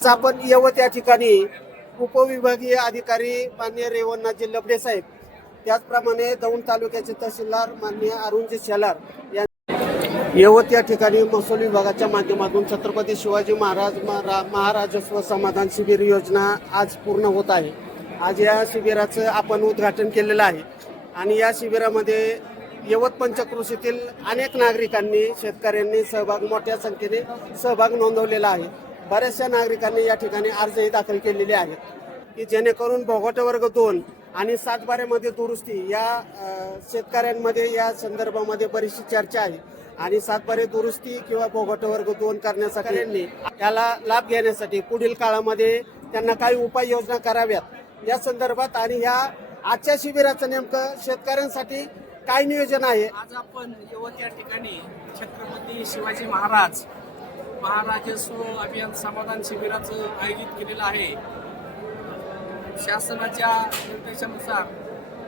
आपण यवत या ठिकाणी उपविभागीय अधिकारी माननीय रेवणनाथजी लबडे साहेब, त्याचप्रमाणे दौंड तालुक्याचे तहसीलदार माननीय अरुणजी शेलार या यवत या ठिकाणी महसूल विभागाच्या माध्यमातून छत्रपती शिवाजी महाराजस्व समाधान शिबिर योजना आज पूर्ण होत आहे। आज या शिबिराचं आपण उद्घाटन केलेलं आहे आणि या शिबिरामध्ये यवत पंचक्रोशीतील अनेक नागरिकांनी, शेतकऱ्यांनी मोठ्या संख्येने सहभाग नोंदवलेला आहे। बऱ्याचशा नागरिकांनी या ठिकाणी अर्जही दाखल केलेले आहेत की जेणेकरून भोगट वर्ग 2 आणि 7/12 दुरुस्ती या शेतकऱ्यांमध्ये या संदर्भामध्ये बरीचशी चर्चा आहे आणि 7/12 दुरुस्ती किंवा भोगट वर्ग 2 करण्यासाठी त्याला लाभ घेण्यासाठी पुढील काळामध्ये त्यांना काही उपाययोजना कराव्यात या संदर्भात आणि ह्या आजच्या शिबिराचं नेमकं शेतकऱ्यांसाठी काय नियोजन आहे। आज आपण यवत या ठिकाणी छत्रपती शिवाजी महाराजस्व अभियान समाधान शिबिराचं आयोजित केलेलं आहे। शासनाच्या निर्देशानुसार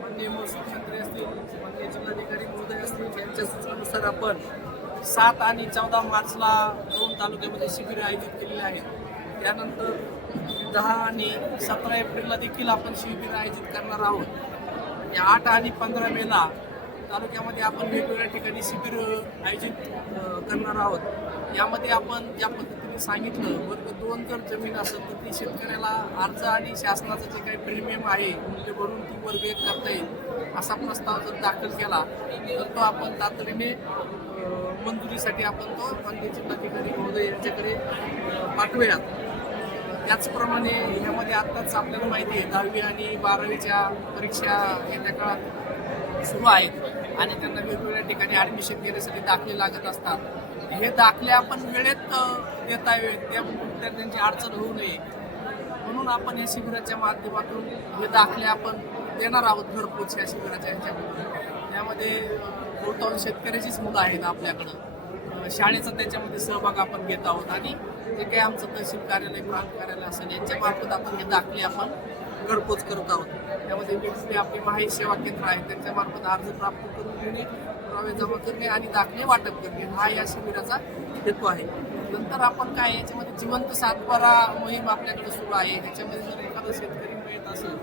माननीय महसूल मंत्री असतील, माननीय जिल्हाधिकारी महोदय असतील यांच्या सूचनेनुसार आपण 7 आणि 14 मार्चला दौंड तालुक्यामध्ये शिबिर आयोजित केलेले आहेत। त्यानंतर 10 आणि 17 एप्रिलला देखील आपण शिबिर आयोजित करणार आहोत। 8 आणि 15 मेला तालुक्यामध्ये आपण वेगवेगळ्या ठिकाणी शिबिर आयोजित करणार आहोत। यामध्ये आपण ज्या पद्धतीने सांगितलं, वर्ग 2 जर जमीन असेल तर ती शेतकऱ्याला अर्ज आणि शासनाचं जे काही प्रीमियम आहे मूल्य भरून ती वर्ग 1 करता येईल असा प्रस्ताव जर दाखल केला तर तो आपण तातडीने मंजुरीसाठी आपण तो माननीय जिल्हाधिकारी महोदय यांच्याकडे पाठवूयात। त्याचप्रमाणे यामध्ये आत्ताच आपल्याला माहिती आहे 10वी आणि 12वीच्या परीक्षा येत्या काळात सुरू आहेत आणि त्यांना वेगवेगळ्या ठिकाणी ॲडमिशन घेण्यासाठी दाखले लागत असतात। हे दाखले आपण वेळेत देता यावेत, त्या त्यांची अडचण होऊ नये म्हणून आपण या शिबिराच्या माध्यमातून हे दाखले आपण देणार आहोत घरपोच या शिबिराच्या ह्याच्यामध्ये। त्यामध्ये बहुतांश शेतकऱ्याचीच मुलं आहेत आपल्याकडं, शाळेचा त्याच्यामध्ये सहभाग आपण घेत आहोत आणि जे काही आमचं तहसील कार्यालय, प्रांत कार्यालय असेल यांच्यामार्फत आपण हे दाखले आपण घरपोच करत आहोत। त्यामध्ये वेगवेगळे आपली माहिती सेवा केंद्र आहेत, त्यांच्यामार्फत अर्ज प्राप्त करून घेणे, पुरावे जमा करणे आणि दाखले वाटप करणे हा या शिबिराचा हेतू आहे। नंतर आपण काय याच्यामध्ये जिवंत 7/12 मोहीम आपल्याकडे सुरू आहे। त्याच्यामध्ये जर एखादा शेतकरी मिळत असेल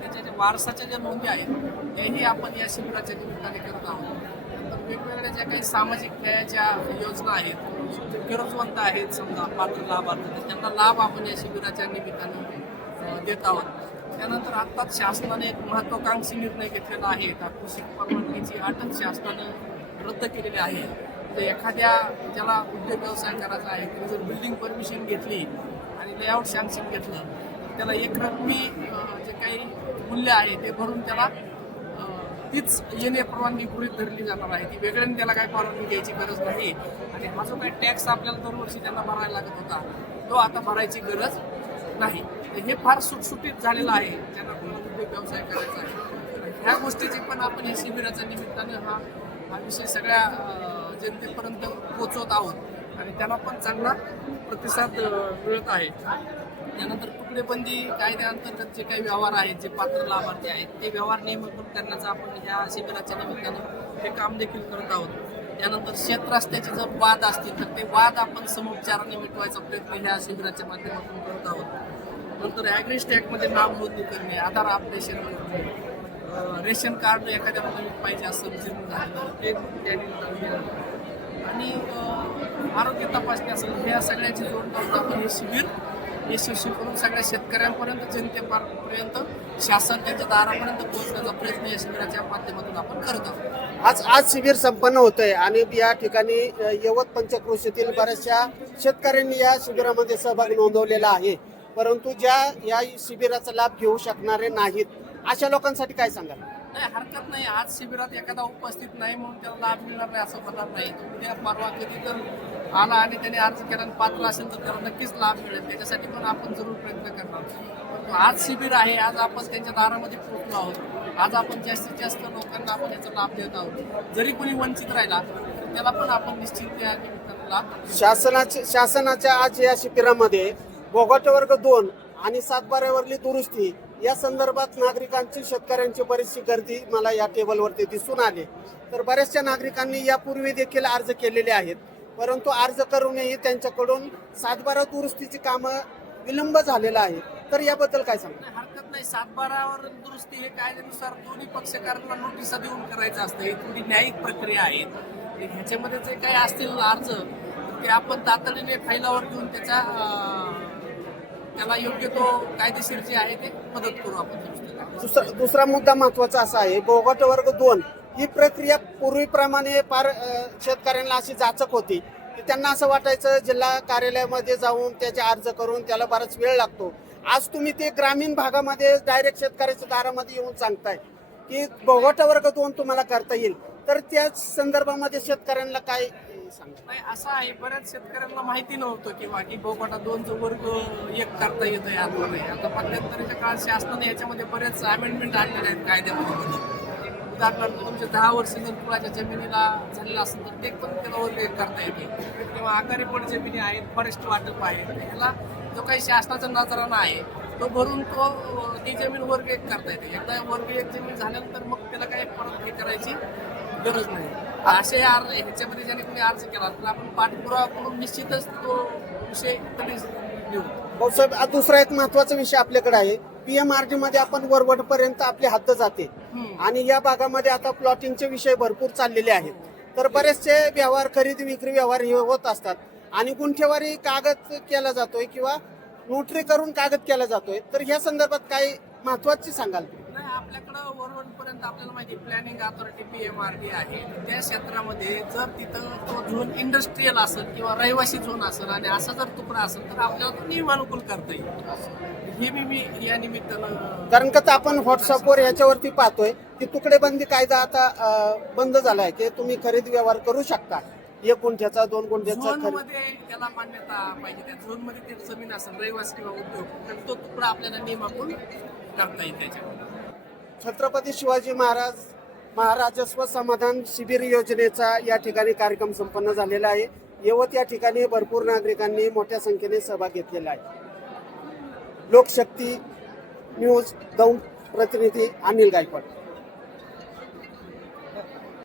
त्याच्या ज्या वारसाच्या ज्या नोंदी आहेत त्याही आपण या शिबिराच्या निमित्ताने करत आहोत। नंतर वेगवेगळ्या ज्या काही सामाजिक न्यायाच्या योजना आहेत, गरजवंत आहेत समजा पात्र लाभार्थी, तर त्यांना लाभ आपण या शिबिराच्या निमित्ताने देत आहोत। त्यानंतर आत्ताच शासनाने एक महत्त्वाकांक्षी निर्णय घेतलेला आहे। कृषी परवानगीची अटच शासनानं रद्द केलेली आहे। तर एखाद्या ज्याला उद्योग व्यवसाय करायचा आहे त्यांनी जर बिल्डिंग परमिशन घेतली आणि लेआउट सँक्शन घेतलं तर त्याला एक रकमी जे काही मूल्य आहे ते भरून त्याला तीच येणे परवानगी गृहीत धरली जाणार आहे। ती वेगळ्याने त्याला काही परवानगी घ्यायची गरज नाही आणि हा जो काही टॅक्स आपल्याला दरवर्षी त्यांना भरायला लागत होता तो आता भरायची गरज नाही। हे फार सुटसुटीत झालेलं आहे ज्यांना उद्योग व्यवसाय करायचा आहे। ह्या गोष्टीची पण आपण या शिबिराच्या निमित्तानं हा विषय सगळ्या जनतेपर्यंत पोहोचवत आहोत आणि त्यांना पण चांगला प्रतिसाद मिळत आहे। त्यानंतर तुकडेबंदी कायद्याअंतर्गत जे काही व्यवहार आहेत, जे पात्र लाभार्थी आहेत ते व्यवहार नियमित करण्याचं आपण ह्या शिबिराच्या निमित्तानं हे काम देखील करत आहोत। त्यानंतर शेत रस्त्याचे जर वाद असतील तर ते वाद आपण समोपचाराने मिटवायचा प्रयत्न ह्या शिबिराच्या माध्यमातून करत आहोत। नंतर ॲग्री स्टॅकमध्ये नाव नोंदणी करणे, आधार अपडेशन करणे, रेशन कार्ड एखाद्या मुलाला पाहिजे असेल ते आणि आरोग्य तपासणी असेल, ह्या सगळ्याची जोड करून आपण हे शिबिर यशस्वी करून सगळ्या शेतकऱ्यांपर्यंत, जनतेपर्यंत, शासन त्यांच्या दारापर्यंत पोहोचण्याचा प्रयत्न या शिबिराच्या माध्यमातून आपण करत आहोत। आज शिबिर संपन्न होत आहे आणि या ठिकाणी यवत पंचक्रोशीतील बऱ्याचशा शेतकऱ्यांनी या शिबिरामध्ये सहभाग नोंदवलेला आहे, परंतु या शिबिराचा लाभ घेऊ शकणारे नाहीत अशा लोकांसाठी काय सांगाल? नाही, हरकत नाही। आज शिबिरात एखादा उपस्थित नाही म्हणून त्याला लाभ मिळणार नाही असं म्हणणार नाही। उद्या परवा कधी जर आला आणि त्याने अर्ज केला पात्र असेल तर त्याला नक्कीच लाभ मिळेल, त्याच्यासाठी पण आपण जरूर प्रयत्न करणार। परंतु आज शिबिर आहे, आज आपण त्यांच्या दारामध्ये पोहोचलो आहोत, आज आपण जास्तीत जास्त लोकांना आपण याचा लाभ देत आहोत। जरी कोणी वंचित राहिला तर त्याला पण आपण निश्चित त्या निमित्तानं लाभ शासनाच्या आज या शिबिरामध्ये भोगट वर्ग 2 आणि 7/12 दुरुस्ती या संदर्भात नागरिकांची, शेतकऱ्यांची बरीचशी गर्दी मला या टेबलवरती दिसून आली। तर बऱ्याचशा नागरिकांनी यापूर्वी देखील अर्ज केलेले आहेत, परंतु अर्ज करूनही त्यांच्याकडून 7/12 दुरुस्तीची कामं विलंब झालेला आहे. तर याबद्दल काय सांगा? नाही, हरकत नाही. 7/12 दुरुस्ती हे कायद्यानुसार दोन्ही पक्षकारांना नोटिसा देऊन करायचं असतं. ही थोडी न्यायिक प्रक्रिया आहे. ह्याच्यामध्ये जे काही असतील अर्ज ते आपण तातडीने फाईलावर घेऊन त्याला योग्य तो कायदेशीर जे आहे ते मदत करू आपण. दुसरा मुद्दा महत्वाचा असा आहे, बोगट वर्ग 2 ही प्रक्रिया पूर्वीप्रमाणे फार शेतकऱ्यांना अशी जाचक होती की त्यांना असं वाटायचं जिल्हा कार्यालयामध्ये जाऊन त्याचे अर्ज करून त्याला बराच वेळ लागतो. आज तुम्ही ते ग्रामीण भागामध्ये डायरेक्ट शेतकऱ्याच्या दारामध्ये येऊन सांगताय की बोगट वर्ग 2 तुम्हाला करता येईल. तर त्याच संदर्भामध्ये शेतकऱ्यांना काय सांगता? नाही, असं आहे, बऱ्याच शेतकऱ्यांना माहिती नव्हतं किंवा की बोगटा 2चा वर्ग 1 करता येतं यातला नाही. आता 75च्या काळात शासनाने याच्यामध्ये बरेच अमेंडमेंट आणलेले आहेत कायद्यामध्ये. उदाहरणार्थ तुमच्या 10 वर्ष जर पुराच्या जमिनीला झालेला असेल तर ते पण त्याला वर्ग 1 करता येते. किंवा आगारी पड जमिनी आहेत, फॉरेस्ट वाटप आहे, ह्याला जो काही शासनाचा नजराणा आहे तो भरून ती जमीन वर्ग 1 करता येते. एकदा वर्ग 1 जमीन झाल्यानंतर मग त्याला काही परत हे करायची गरज नाही. असे ह्याच्यामध्ये ज्याने कोणी अर्ज केला तर आपण पाठपुरावा करून निश्चितच तो विषय तरी घेऊ. भाऊसाहेब, दुसरा एक महत्वाचा विषय आपल्याकडे आहे. PMRD मध्ये आपण वरवड पर्यंत आपली हद्द जाते आणि या भागामध्ये आता प्लॉटिंगचे विषय भरपूर चाललेले आहेत. तर बरेचसे व्यवहार, खरेदी विक्री व्यवहार हे होत असतात आणि गुंठेवारी कागद केला जातोय किंवा नोटरी करून कागद केला जातोय. तर ह्या संदर्भात काही महत्वाची सांगाल? नाही, आपल्याकडं वरवडपर्यंत आपल्याला माहिती प्लॅनिंग अथॉरिटी PMRD आहे. त्या क्षेत्रामध्ये जर तिथं तो झोन इंडस्ट्रीयल असेल किंवा रहिवासी झोन असेल आणि असा जर तुकडा असेल तर आपल्याला तो नियमानुकूल करता येईल. हे मी या निमित्तानं, कारण का आपण व्हॉट्सअपवर याच्यावरती पाहतोय की तुकडेबंदी कायदा आता बंद झालाय की तुम्ही खरेदी व्यवहार करू शकता. 1 गुंठ्याचा 2 गुंठ्याचा झोन मध्ये त्याला मान्यता पाहिजे. त्या झोन मध्ये ते जमीन असेल रहिवासी किंवा उद्योग तर तो तुकडा आपल्याला नियमानुकूल करता येईल. त्याच्यामध्ये छत्रपती शिवाजी महाराजस्व समाधान शिबिर योजनेचा या ठिकाणी कार्यक्रम संपन्न झालेला आहे. यवत या ठिकाणी भरपूर नागरिकांनी मोठ्या संख्येने सहभाग घेतलेला आहे. लोकशक्ती न्यूज दौंड प्रतिनिधी अनिल गायकवाड.